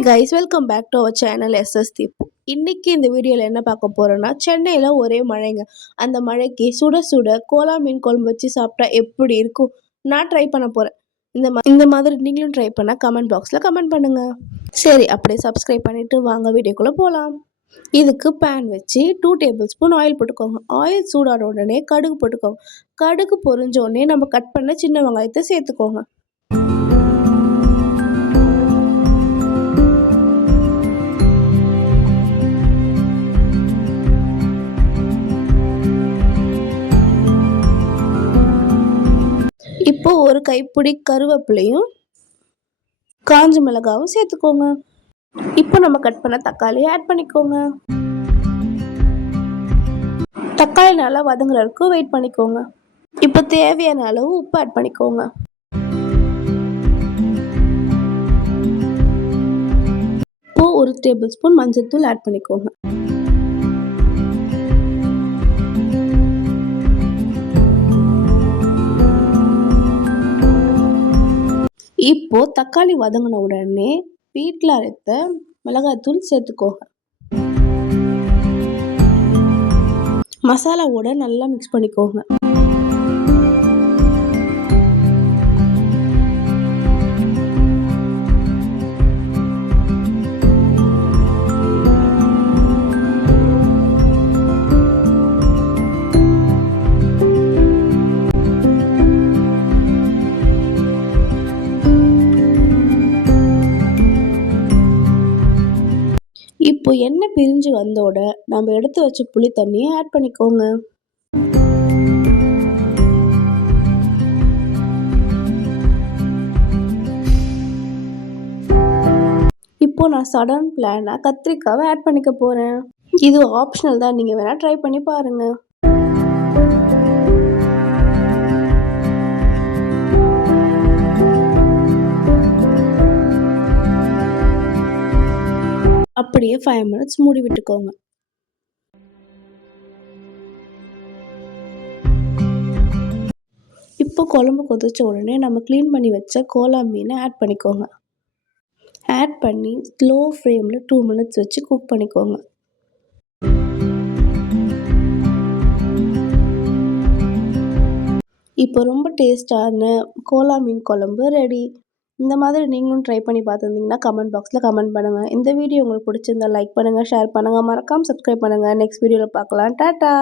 Hi guys welcome back to our channel SS Deepu இன்றைக்கி இந்த வீடியோவில் என்ன பார்க்க போகிறோன்னா சென்னையில் ஒரே மழைங்க. அந்த மழைக்கு சுட சுட கோலா மீன் குழம்பு வச்சு சாப்பிட்டா எப்படி இருக்கும்? நான் ட்ரை பண்ண போகிறேன் இந்த மா இந்த மாதிரி நீங்களும் ட்ரை பண்ணால் கமெண்ட் பாக்ஸில் கமெண்ட் பண்ணுங்கள் சரி அப்படியே சப்ஸ்கிரைப் பண்ணிவிட்டு வாங்க வீடியோக்குள்ளே போகலாம் இதுக்கு பேன் வச்சு டூ டேபிள் ஸ்பூன் ஆயில் போட்டுக்கோங்க. ஆயில் சூடான உடனே கடுகு போட்டுக்கோங்க. கடுகு பொறிஞ்ச உடனே நம்ம கட் பண்ண சின்ன வெங்காயத்தை சேர்த்துக்கோங்க. இப்போ ஒரு கைப்பிடி கருவேப்பிலையும் காஞ்ச மிளகாவும் சேர்த்துக்கோங்க. இப்போ நம்ம கட் பண்ண தக்காளியை ஆட் பண்ணிக்கோங்க. தக்காளி நல்லா வதங்குற வரைக்கும் வெயிட் பண்ணிக்கோங்க. இப்போ தேவையான அளவு உப்பு ஆட் பண்ணிக்கோங்க. இப்போ ஒரு டேபிள் ஸ்பூன் மஞ்சள் தூள் ஆட் பண்ணிக்கோங்க. இப்போ தக்காளி வதங்கின உடனே வீட்டில் அரைத்த மிளகாய்த்தூள் சேர்த்துக்கோங்க மசாலாவோட நல்லா மிக்ஸ் பண்ணிக்கோங்க. இப்போ எண்ணெய் பிரிஞ்சு வந்தோட நம்ம எடுத்து வச்ச புளி தண்ணியை ஆட் பண்ணிக்கோங்க. இப்போ நான் சடன் பிளானாக கத்திரிக்காவை ஆட் பண்ணிக்க போகிறேன் இது ஆப்ஷனல் தான். நீங்கள் வேணால் ட்ரை பண்ணி பாருங்கள் அப்படியே ஃபைவ் மினிட்ஸ் மூடி விட்டுக்கோங்க. இப்போ குழம்பு கொதிச்ச உடனே நம்ம க்ளீன் பண்ணி வச்ச கோலா மீனை ஆட் பண்ணிக்கோங்க. ஆட் பண்ணி ஸ்லோ ஃப்ளேமில் டூ மினிட்ஸ் வச்சு குக் பண்ணிக்கோங்க. இப்போ ரொம்ப டேஸ்டான கோலா மீன் குழம்பு ரெடி இந்த மாதிரி நீங்களும் ட்ரை பண்ணி பார்த்துருந்தீங்கன்னா கமெண்ட் பாக்ஸில் கமெண்ட் பண்ணுங்கள் இந்த வீடியோ உங்களுக்கு பிடிச்சிருந்தா லைக் பண்ணுங்கள் ஷேர் பண்ணுங்கள் மறக்காமல் சப்ஸ்கிரைப் பண்ணுங்கள் நெக்ஸ்ட் வீடியோவில் பார்க்கலாம். டாட்டா